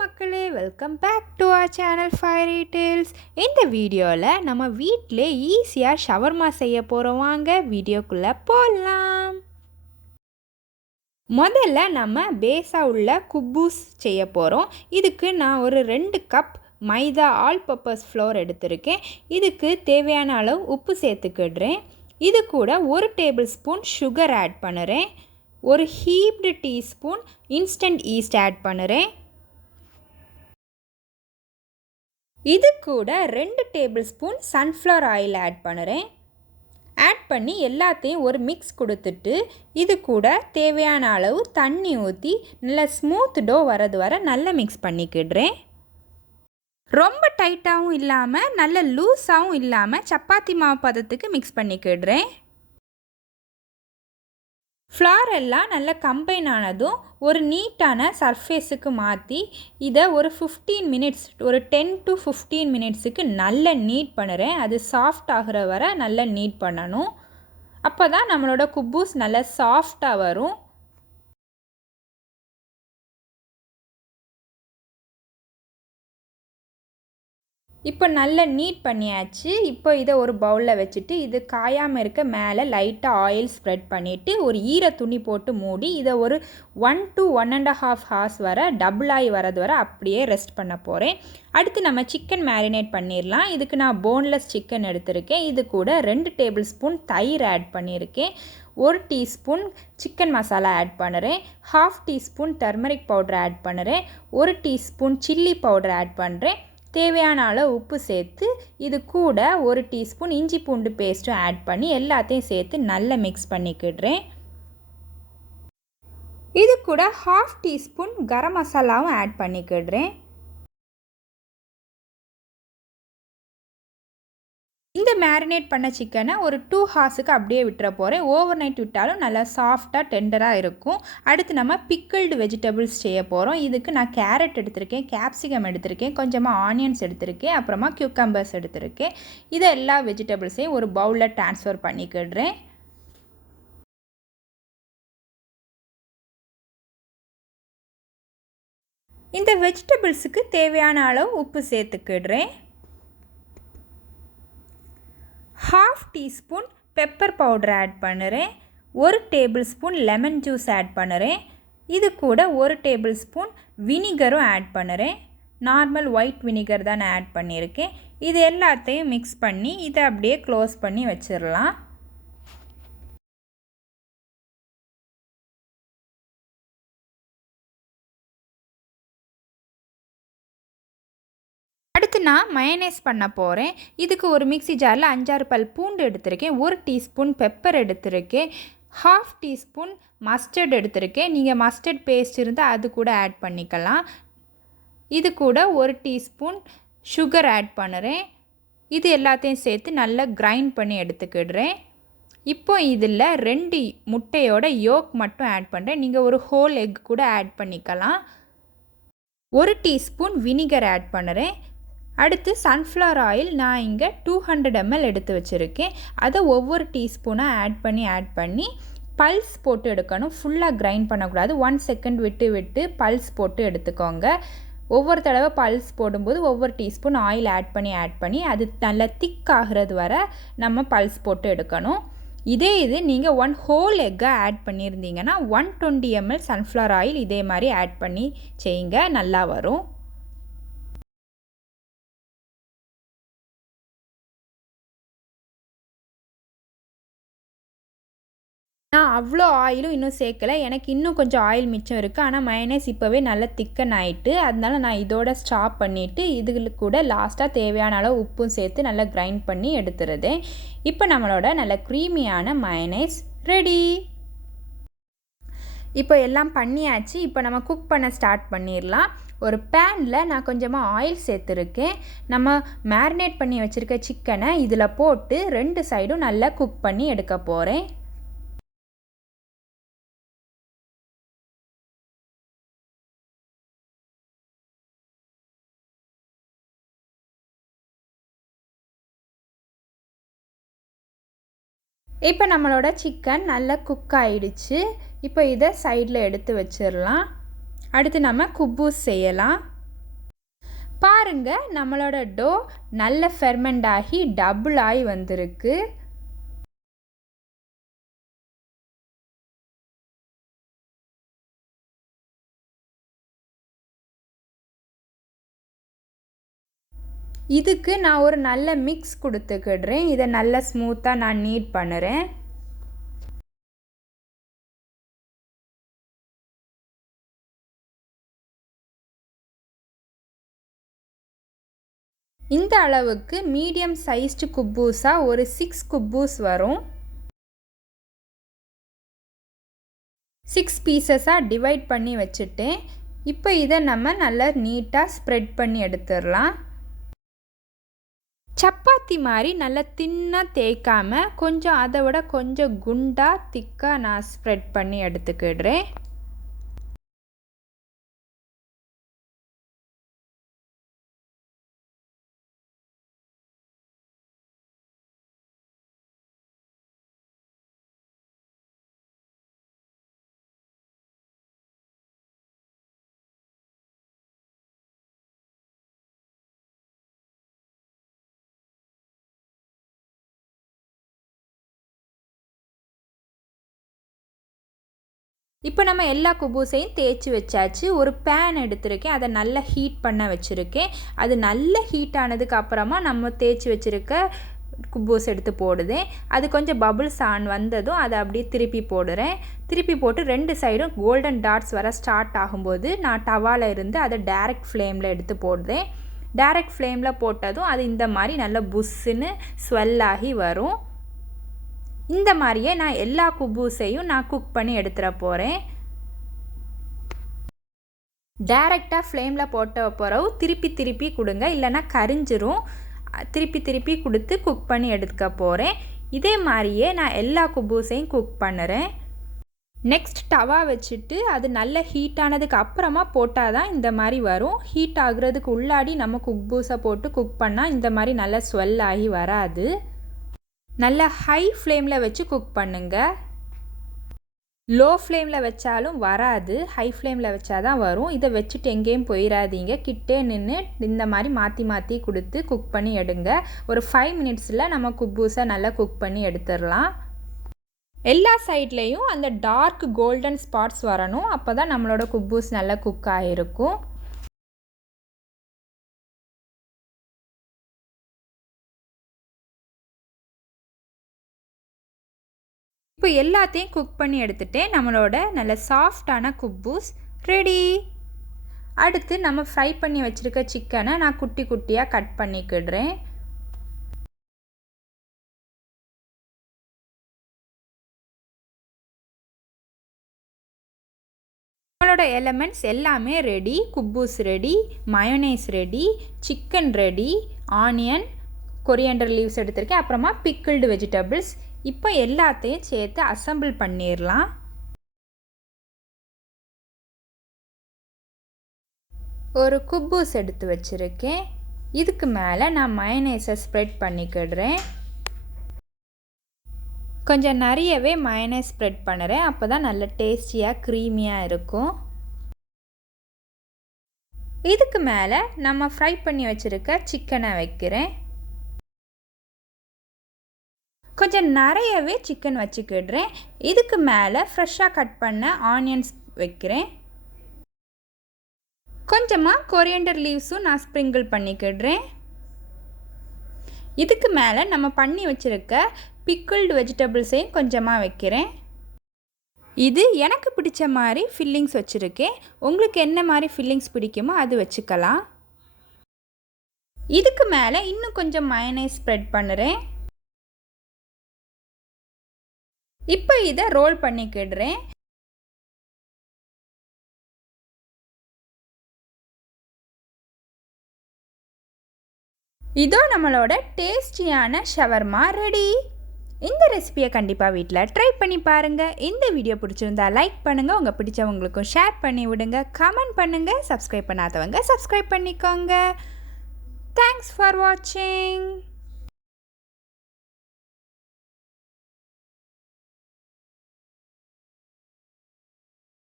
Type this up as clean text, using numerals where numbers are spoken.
மக்களே, welcome back to our channel fairy tales. இந்த வீடியோவில் நம்ம வீட்டிலே ஈஸியாக ஷவர்மா செய்ய போகிறோம். வாங்க வீடியோக்குள்ளே போகலாம். முதல்ல நம்ம பேஸாக உள்ள குப்பூஸ் செய்ய போகிறோம். இதுக்கு நான் ஒரு 2 கப் மைதா ஆல் பர்பஸ் ஃப்ளோர் எடுத்திருக்கேன். இதுக்கு தேவையான அளவு உப்பு சேர்த்துக்கிடுறேன். இது கூட 1 டேபிள் ஸ்பூன் சுகர் ஆட் பண்ணுறேன். ஒரு heaped teaspoon instant yeast add பண்ணுறேன். இது கூட 2 tablespoon sunflower oil add பண்ணுறேன். ஆட் பண்ணி எல்லாத்தையும் ஒரு மிக்ஸ் கொடுத்துட்டு இது கூட தேவையான அளவு தண்ணி ஊற்றி நல்லா ஸ்மூத் டோ வரது வர நல்லா மிக்ஸ் பண்ணிக்கிடுறேன். ரொம்ப டைட்டாகவும் இல்லாமல் நல்ல லூஸாகவும் இல்லாமல் சப்பாத்தி மாவு பதத்துக்கு மிக்ஸ் பண்ணிக்கிடுறேன். ஃப்ளார் எல்லாம் நல்லா கம்பைன் ஆனதும் ஒரு நீட்டான சர்ஃபேஸுக்கு மாற்றி இதை ஒரு 15 மினிட்ஸ், ஒரு 10 to 15 மினிட்ஸுக்கு நல்லா நீட் பண்ணுறேன். அது சாஃப்ட் ஆகிற வரை நல்லா நீட் பண்ணணும். அப்போ தான் நம்மளோட குப்பூஸ் நல்லா சாஃப்டாக வரும். இப்போ நல்லா நீட் பண்ணியாச்சு. இப்போ இதை ஒரு பவுலில் வச்சுட்டு இது காயாமல் இருக்க மேலே லைட்டாக ஆயில் ஸ்ப்ரெட் பண்ணிவிட்டு ஒரு ஈர துணி போட்டு மூடி இதை ஒரு 1 to 1.5 hours வரை டபுளாகி வரது வரை அப்படியே ரெஸ்ட் பண்ண போகிறேன். அடுத்து நம்ம சிக்கன் மேரினேட் பண்ணிடலாம். இதுக்கு நான் போன்லெஸ் சிக்கன் எடுத்திருக்கேன். இது கூட 2 டேபிள் ஸ்பூன் தயிர் ஆட் பண்ணியிருக்கேன். 1 டீஸ்பூன் சிக்கன் மசாலா ஆட் பண்ணுறேன். 1/2 டீஸ்பூன் டர்மரிக் பவுடர் ஆட் பண்ணுறேன். 1 டீஸ்பூன் சில்லி பவுடர் ஆட் பண்ணுறேன். தேவையான அளவு உப்பு சேர்த்து இது கூட 1 டீஸ்பூன் இஞ்சி பூண்டு பேஸ்ட்டும் ஆட் பண்ணி எல்லாத்தையும் சேர்த்து நல்லா மிக்ஸ் பண்ணிக்கிடுறேன். இது கூட 1/2 டீஸ்பூன் கரம் மசாலாவும் ஆட் பண்ணிக்கிடுறேன். இந்த மேரினேட் பண்ண சிக்கனை ஒரு 2 ஹார்ஸுக்கு அப்படியே விட்டுற போகிறேன். ஓவர் நைட் விட்டாலும் நல்லா சாஃப்டாக டெண்டராக இருக்கும். அடுத்து நம்ம பிக்கிள்டு வெஜிடபிள்ஸ் செய்ய போகிறோம். இதுக்கு நான் கேரட் எடுத்திருக்கேன், கேப்சிகம் எடுத்திருக்கேன், கொஞ்சமாக ஆனியன்ஸ் எடுத்திருக்கேன், அப்புறமா கியூக்கம்பர்ஸ் எடுத்திருக்கேன். இதை எல்லா வெஜிடபிள்ஸையும் ஒரு பவுலில் ட்ரான்ஸ்ஃபர் பண்ணிக்கிடுறேன். இந்த வெஜிடபிள்ஸுக்கு தேவையான அளவு உப்பு சேர்த்துக்கிடுறேன். 1/2 டீஸ்பூன் பெப்பர் பவுடர் ஆட் பண்ணுறேன். 1 tablespoon lemon juice add பண்ணுறேன். இது கூட 1 டேபிள் ஸ்பூன் வினிகரும் ஆட் பண்ணுறேன். நார்மல் ஒயிட் வினிகர் தான் நான் ஆட் பண்ணியிருக்கேன். இது எல்லாத்தையும் மிக்ஸ் பண்ணி இதை அப்படியே க்ளோஸ் பண்ணி வச்சிடலாம். அடுத்து நான் மயனேஸ் பண்ண போகிறேன். இதுக்கு ஒரு மிக்ஸி ஜாரில் 5-6 பல் பூண்டு எடுத்திருக்கேன். 1 டீஸ்பூன் பெப்பர் எடுத்திருக்கேன். 1/2 டீஸ்பூன் மஸ்டர்ட் எடுத்திருக்கேன். நீங்கள் மஸ்டர்ட் பேஸ்ட் இருந்தால் அது கூட ஆட் பண்ணிக்கலாம். இது கூட 1 டீஸ்பூன் சுகர் ஆட் பண்ணுறேன். இது எல்லாத்தையும் சேர்த்து நல்லா கிரைண்ட் பண்ணி எடுத்துக்கிடுறேன். இப்போ இதில் 2 முட்டையோட யோக் மட்டும் ஆட் பண்ணுறேன். நீங்கள் ஒரு ஹோல் எக் கூட ஆட் பண்ணிக்கலாம். 1 டீஸ்பூன் வினிகர் ஆட் பண்ணுறேன். அடுத்து சன்ஃப்ளவர் ஆயில் நான் இங்கே 200 ml எடுத்து வச்சுருக்கேன். அதை ஒவ்வொரு டீஸ்பூனாக ஆட் பண்ணி பல்ஸ் போட்டு எடுக்கணும். ஃபுல்லாக கிரைண்ட் பண்ணக்கூடாது. 1 செகண்ட் விட்டு பல்ஸ் போட்டு எடுத்துக்கோங்க. ஒவ்வொரு தடவை பல்ஸ் போடும்போது ஒவ்வொரு டீஸ்பூன் ஆயில் ஆட் பண்ணி அது நல்லா திக் ஆகிறது வர நம்ம பல்ஸ் போட்டு எடுக்கணும். இது நீங்கள் 1 ஹோல் எக்கை ஆட் பண்ணியிருந்தீங்கன்னா 120 ml சன்ஃப்ளவர் ஆயில் இதே மாதிரி ஆட் பண்ணி செய்யுங்க, நல்லா வரும். நான் அவ்வளோ ஆயிலும் இன்னும் சேர்க்கலை. எனக்கு இன்னும் கொஞ்சம் ஆயில் மிச்சம் இருக்குது. ஆனால் மயனேஸ் இப்போவே நல்லா திக்கன் ஆகிட்டு, அதனால நான் இதோட ஸ்டாப் பண்ணிவிட்டு இதுக்கு கூட லாஸ்ட்டாக தேவையான அளவு உப்பும் சேர்த்து நல்லா கிரைண்ட் பண்ணி எடுத்துருது. இப்போ நம்மளோட நல்ல க்ரீமியான மயனேஸ் ரெடி. இப்போ எல்லாம் பண்ணியாச்சு. இப்போ நம்ம குக் பண்ண ஸ்டார்ட் பண்ணிடலாம். ஒரு பேனில் நான் கொஞ்சமாக ஆயில் சேர்த்துருக்கேன். நம்ம மேரினேட் பண்ணி வச்சுருக்க சிக்கனை இதில் போட்டு 2 சைடும் நல்லா குக் பண்ணி எடுக்க போகிறேன். இப்போ நம்மளோட சிக்கன் நல்லா குக் ஆகிடுச்சு. இப்போ இதை சைடில் எடுத்து வச்சிடலாம். அடுத்து நம்ம குப்பூஸ் செய்யலாம். பாருங்க, நம்மளோட டோ நல்ல ஃபெர்மெண்ட் ஆகி டபுள் ஆகி வந்திருக்கு. இதுக்கு நான் ஒரு நல்ல மிக்ஸ் கொடுத்துக்கிடுறேன். இதை நல்லா ஸ்மூத்தாக நான் நீட் பண்ணுறேன். இந்த அளவுக்கு மீடியம் சைஸ்டு குப்பூஸாக ஒரு 6 குப்பூஸ் வரும். 6 பீசஸாக டிவைட் பண்ணி வச்சுட்டேன். இப்போ இதை நம்ம நல்லா நீட்டாக ஸ்ப்ரெட் பண்ணி எடுத்துடலாம். சப்பாத்தி மாதிரி நல்லா தின்னாக தேய்க்காமல் கொஞ்சம் அதை விட கொஞ்சம் குண்டாக திக்காக நான் ஸ்ப்ரெட் பண்ணி எடுத்துக்கிடுறேன். இப்போ நம்ம எல்லா குப்பூஸையும் தேய்ச்சி வச்சாச்சு. ஒரு பேன் எடுத்திருக்கேன், அதை நல்லா ஹீட் பண்ண வச்சுருக்கேன். அது நல்ல ஹீட் ஆனதுக்கு அப்புறமா நம்ம தேய்ச்சி வச்சுருக்க குப்பூஸ் எடுத்து போடுதேன். அது கொஞ்சம் பபுள்ஸ் வந்ததும் அதை அப்படியே திருப்பி போடுறேன். திருப்பி போட்டு 2 சைடும் கோல்டன் டாட்ஸ் வர ஸ்டார்ட் ஆகும்போது நான் டவாவில் இருந்து அதை டைரக்ட் ஃப்ளேமில் எடுத்து போடுறேன். டைரக்ட் ஃப்ளேமில் போட்டதும் அது இந்த மாதிரி நல்ல புஷ்ஷுன்னு ஸ்வெல் ஆகி வரும். இந்த மாதிரியே நான் எல்லா குப்பூஸையும் நான் குக் பண்ணி எடுத்துட போகிறேன். டைரெக்டாக ஃப்ளேமில் போட்ட பிறகு திருப்பி திருப்பி கொடுங்க, இல்லைன்னா கரிஞ்சிரும். திருப்பி திருப்பி கொடுத்து குக் பண்ணி எடுக்க போகிறேன். இதே மாதிரியே நான் எல்லா குப்பூஸையும் குக் பண்ணுறேன். நெக்ஸ்ட் டவா வச்சுட்டு அது நல்ல ஹீட் ஆனதுக்கு அப்புறமா போட்டால் தான் இந்த மாதிரி வரும். ஹீட் ஆகுறதுக்கு உள்ளாடி நம்ம குப்பூஸை போட்டு குக் பண்ணால் இந்த மாதிரி நல்லா ஸ்வெல் ஆகி வராது. நல்லா ஹை ஃப்ளேமில் வச்சு குக் பண்ணுங்கள். லோ ஃப்ளேமில் வச்சாலும் வராது, ஹை ஃப்ளேமில் வச்சா தான் வரும். இதை வச்சுட்டு எங்கேயும் போயிடாதீங்க. கிட்டே நின்று இந்த மாதிரி மாற்றி மாற்றி கொடுத்து குக் பண்ணி எடுங்க. ஒரு 5 மினிட்ஸில் நம்ம குப்பூஸை நல்லா குக் பண்ணி எடுத்துடலாம். எல்லா சைட்லேயும் அந்த டார்க் கோல்டன் ஸ்பாட்ஸ் வரணும். அப்போ தான் நம்மளோட குப்பூஸ் நல்லா குக் ஆகிருக்கும். இப்போ எல்லாத்தையும் குக் பண்ணி எடுத்துகிட்டேன். நம்மளோட நல்ல சாஃப்டான குப்பூஸ் ரெடி. அடுத்து நம்ம ஃப்ரை பண்ணி வச்சுருக்க சிக்கனை நான் குட்டி குட்டியாக கட் பண்ணிக்கிடுறேன். நம்மளோட எலமெண்ட்ஸ் எல்லாமே ready. Kuboos ready, mayonnaise ready, chicken ready, onion, coriander leaves எடுத்திருக்கேன், அப்புறமா பிக்கிள்டு வெஜிடபிள்ஸ். இப்போ எல்லாத்தையும் சேர்த்து அசம்பிள் பண்ணிடலாம். ஒரு குப்பூஸ் எடுத்து வச்சுருக்கேன். இதுக்கு மேலே நான் மயோனைஸை ஸ்ப்ரெட் பண்ணிக்கிடுறேன். கொஞ்சம் நிறையவே மயோனைஸ் ஸ்ப்ரெட் பண்ணுறேன். அப்போ தான் நல்ல டேஸ்டியாக க்ரீமியாக இருக்கும். இதுக்கு மேலே நம்ம ஃப்ரை பண்ணி வச்சுருக்க சிக்கனை வைக்கிறேன். கொஞ்சம் நிறையவே சிக்கன் வச்சுக்கிடுறேன். இதுக்கு மேலே ஃப்ரெஷ்ஷாக கட் பண்ண ஆனியன்ஸ் வைக்கிறேன். கொஞ்சமாக கொரியாண்டர் லீவ்ஸும் நான் ஸ்ப்ரிங்கிள் பண்ணிக்கிடுறேன். இதுக்கு மேலே நம்ம பண்ணி வச்சுருக்க பிக்கிள்டு வெஜிடபிள்ஸையும் கொஞ்சமாக வைக்கிறேன். இது எனக்கு பிடிச்ச மாதிரி ஃபில்லிங்ஸ் வச்சுருக்கேன். உங்களுக்கு என்ன மாதிரி ஃபில்லிங்ஸ் பிடிக்குமோ அது வச்சுக்கலாம். இதுக்கு மேலே இன்னும் கொஞ்சம் மயோனைஸ் ஸ்ப்ரெட் பண்ணுறேன். இப்போ இதை ரோல் பண்ணிக்கிடுறேன். இதோ நம்மளோட டேஸ்டியான ஷவர்மா ரெடி. இந்த ரெசிபியை கண்டிப்பாக வீட்டில் ட்ரை பண்ணி பாருங்கள். இந்த வீடியோ பிடிச்சிருந்தா லைக் பண்ணுங்கள், உங்கள் பிடிச்சவங்களுக்கும் ஷேர் பண்ணி விடுங்க, கமெண்ட் பண்ணுங்கள், சப்ஸ்கிரைப் பண்ணாதவங்க சப்ஸ்கிரைப் பண்ணிக்கோங்க. தேங்க்ஸ் ஃபார் வாட்சிங்.